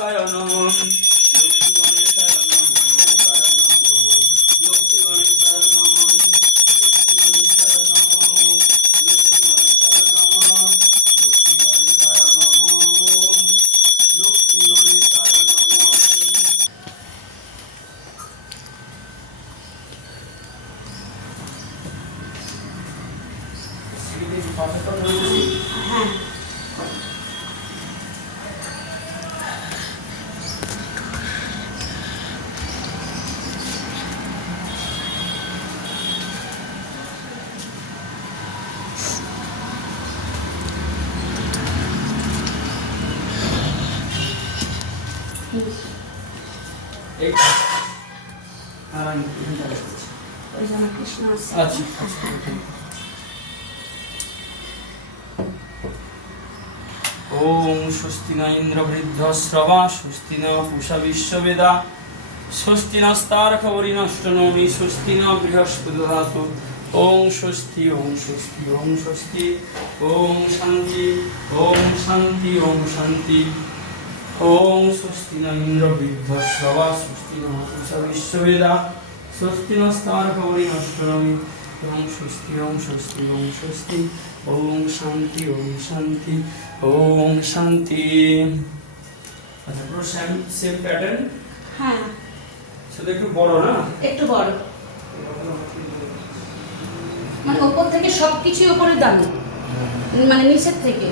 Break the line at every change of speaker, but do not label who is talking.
শরণম লক্ষ্মী গণেশ শরণম লক্ষ্মী গণেশ শরণম লক্ষ্মী গণেশ শরণম লক্ষ্মী গণেশ শরণম লক্ষ্মী গণেশ শরণম লক্ষ্মী গণেশ শরণম। শ্রীদেবী পাঠক ওম স্বস্তি ন ইন্দ্র বৃদ্ধ শ্রবা স্বস্তি ন পূষা বিশ্ববেদা স্বস্তি নস্তারক নষ্ট নমি স্বস্তি ন বৃহস্পতি দদাতু ওম স্বস্তি ওম স্বস্তি ওম স্বস্তি, ওম শান্তি ওম শান্তি ওম শান্তি। ওম স্বস্তি ন ইন্দ্র বৃদ্ধ শ্রবা স্বস্তি ন বিশ্ববেদা স্বস্তি নস্তারক নষ্ট নমি ওম স্বস্তি ওম স্বস্তি ওম স্বস্তি ওম শান্তি ওম শান্তি ওম শান্তি আচ্ছা পুরো সেম সেম প্যাটার্ন
হ্যাঁ।
শুধু একটু বড় না?
একটু বড়। মানে ওপর থেকে সব কিছুই ওপরে দামি। মানে নিচের থেকে।